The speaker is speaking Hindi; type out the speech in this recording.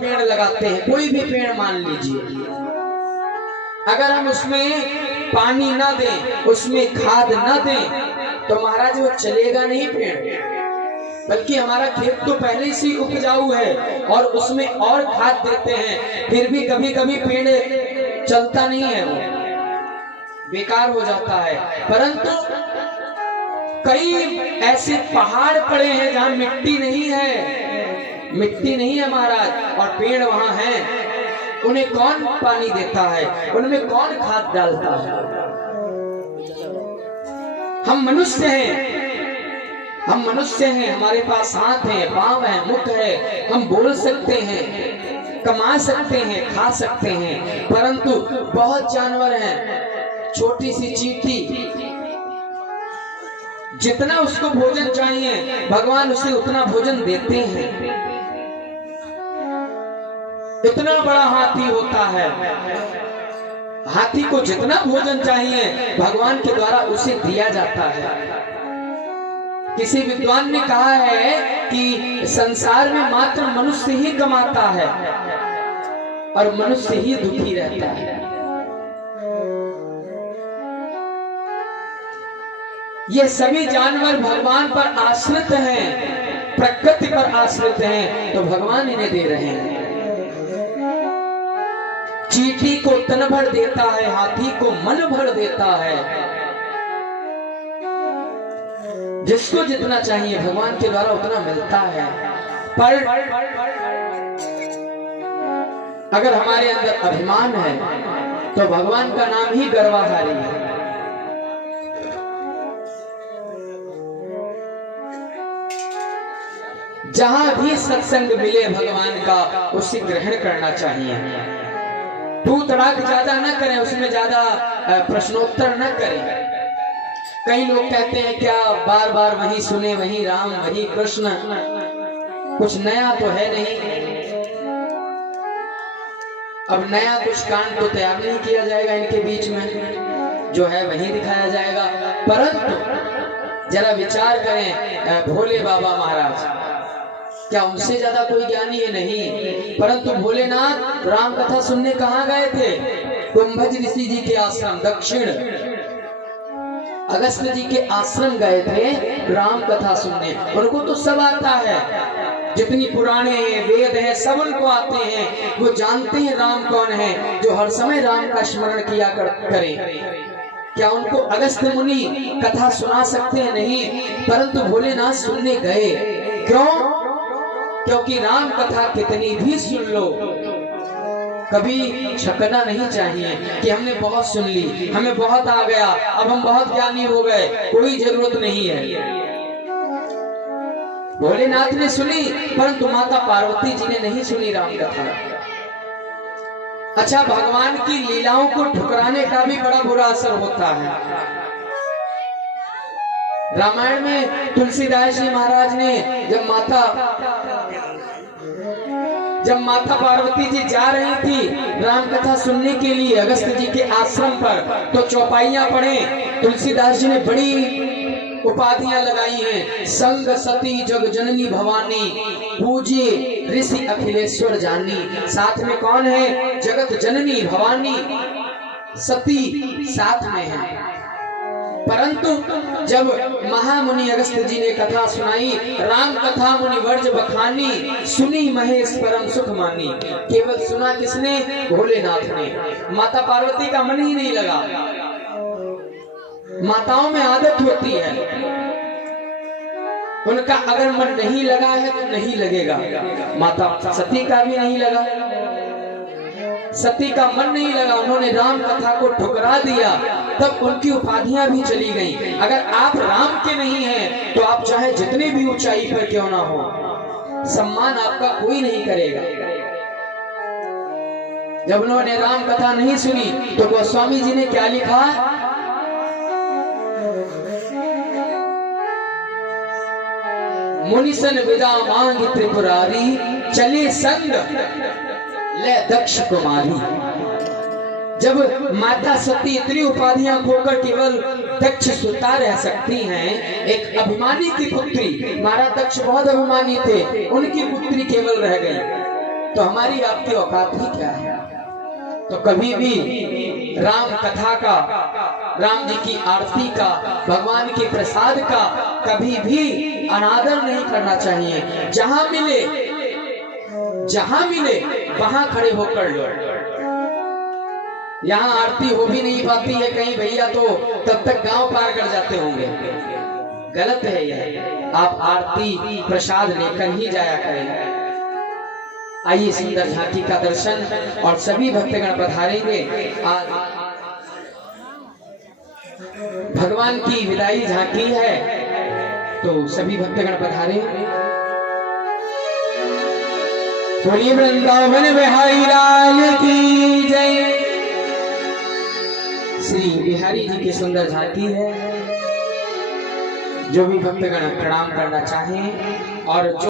पेड़ लगाते हैं, कोई भी पेड़ मान लीजिए, अगर हम उसमें पानी ना दें, उसमें खाद ना दें, तो महाराज वो चलेगा नहीं पेड़। बल्कि हमारा खेत तो पहले से उपजाऊ है और उसमें और खाद देते हैं, फिर भी कभी कभी पेड़ चलता नहीं है, वो बेकार हो जाता है। परंतु कई ऐसे पहाड़ पड़े हैं जहां मिट्टी नहीं है, मिट्टी नहीं है महाराज, और पेड़ वहां हैं, उन्हें कौन पानी देता है, उनमें कौन खाद डालता है? हम मनुष्य हैं, हम मनुष्य हैं, हमारे पास हाथ है, पांव है, मुख है, हम बोल सकते हैं, कमा सकते हैं, खा सकते हैं, परंतु बहुत जानवर हैं, छोटी सी चींटी, जितना उसको भोजन चाहिए भगवान उसे उतना भोजन देते हैं। इतना बड़ा हाथी होता है, हाथी को जितना भोजन चाहिए भगवान के द्वारा उसे दिया जाता है। किसी विद्वान ने कहा है कि संसार में मात्र मनुष्य ही कमाता है और मनुष्य ही दुखी रहता है। ये सभी जानवर भगवान पर आश्रित हैं, प्रकृति पर आश्रित हैं, तो भगवान इन्हें दे रहे हैं। चींटी को तन भर देता है, हाथी को मन भर देता है। जिसको जितना चाहिए भगवान के द्वारा उतना मिलता है। पर अगर हमारे अंदर अभिमान है तो भगवान का नाम ही गर्वाहारी है। जहां भी सत्संग मिले भगवान का उसे ग्रहण करना चाहिए। तू तड़ाक ज्यादा न करें, उसमें ज्यादा प्रश्नोत्तर न करें। कई लोग कहते हैं क्या बार बार वही सुने, वही राम वही कृष्ण, कुछ नया तो है नहीं। अब नया कुछ कांड तो तैयार नहीं किया जाएगा इनके बीच में, जो है वही दिखाया जाएगा। परंतु जरा विचार करें, भोले बाबा महाराज, क्या उनसे ज्यादा कोई ज्ञानी है? नहीं। परंतु भोलेनाथ राम कथा सुनने कहाँ गए थे? कुंभज ऋषि जी के आश्रम दक्षिण अगस्त जी के आश्रम गए थे राम कथा सुनने। उनको तो सब आता है, जितनी पुराने हैं, वेद हैं, सब उनको आते हैं। वो जानते हैं राम कौन है, जो हर समय राम का स्मरण किया करें। क्या उनको अगस्त मुनि कथा सुना सकते हैं? नहीं। परंतु भोलेनाथ सुनने गए। क्यों? क्योंकि राम कथा कितनी भी सुन लो, कभी छकना नहीं चाहिए कि हमने बहुत सुन ली, हमें बहुत आ गया, अब हम बहुत ज्ञानी हो गए। कोई जरूरत नहीं है। भोलेनाथ ने सुनी, परंतु माता पार्वती जी ने नहीं सुनी राम कथा। अच्छा, भगवान की लीलाओं को ठुकराने का भी बड़ा बुरा असर होता है। रामायण में तुलसीदास जी महाराज ने जब माता पार्वती जी जा रही थी राम कथा सुनने के लिए अगस्त जी के आश्रम पर, तो चौपाइयां पढ़े। तुलसीदास जी ने बड़ी उपाधियां लगाई हैं। संग सती जग जननी भवानी, पूजे ऋषि अखिलेश्वर जानी। साथ में कौन है? जगत जननी भवानी, सती साथ में है। परंतु जब महामुनि अगस्त जी ने कथा सुनाई, राम कथा मुनि वर्ज बखानी, सुनी महेश परम सुख मानी। केवल सुना किसने? भोलेनाथ ने। माता पार्वती का मन ही नहीं लगा। माताओं में आदत होती है, उनका अगर मन नहीं लगा है तो नहीं लगेगा। माता सती का भी नहीं लगा, सती का मन नहीं लगा, उन्होंने राम कथा को ठुकरा दिया। तब उनकी उपाधियां भी चली गईं। अगर आप राम के नहीं हैं तो आप चाहे जितने भी ऊंचाई पर क्यों ना हो, सम्मान आपका कोई नहीं करेगा। जब उन्होंने राम कथा नहीं सुनी तो गोस्वामी जी ने क्या लिखा? मुनिसन विदा मांग त्रिपुरारी, चले संग ले दक्ष कुमारी। जब माता सती इतनी उपाधियां खोकर केवल दक्ष सुता रह सकती हैं, एक अभिमानी की पुत्री, महाराज दक्ष बहुत अभिमानी थे, उनकी पुत्री केवल रह गई। तो हमारी आपकी औकात ही क्या है। तो कभी भी राम कथा का, राम जी की आरती का, भगवान के प्रसाद का कभी भी अनादर नहीं करना चाहिए। जहां मिले वहां खड़े होकर लो। यहाँ आरती हो भी नहीं पाती है कहीं भैया, तो तब तक गांव पार कर जाते होंगे। गलत है यह। आप आरती प्रसाद लेकर ही जाया करें। आइए सुंदर झांकी का दर्शन, और सभी भक्तगण पधारेंगे। आज भगवान की विदाई झांकी है, तो सभी भक्तगण पधारे। बोलिए वृंदावन बिहारी लाल की जय। श्री बिहारी जी की सुंदर झांकी है। जो भी भक्तगण प्रणाम करना चाहें और जो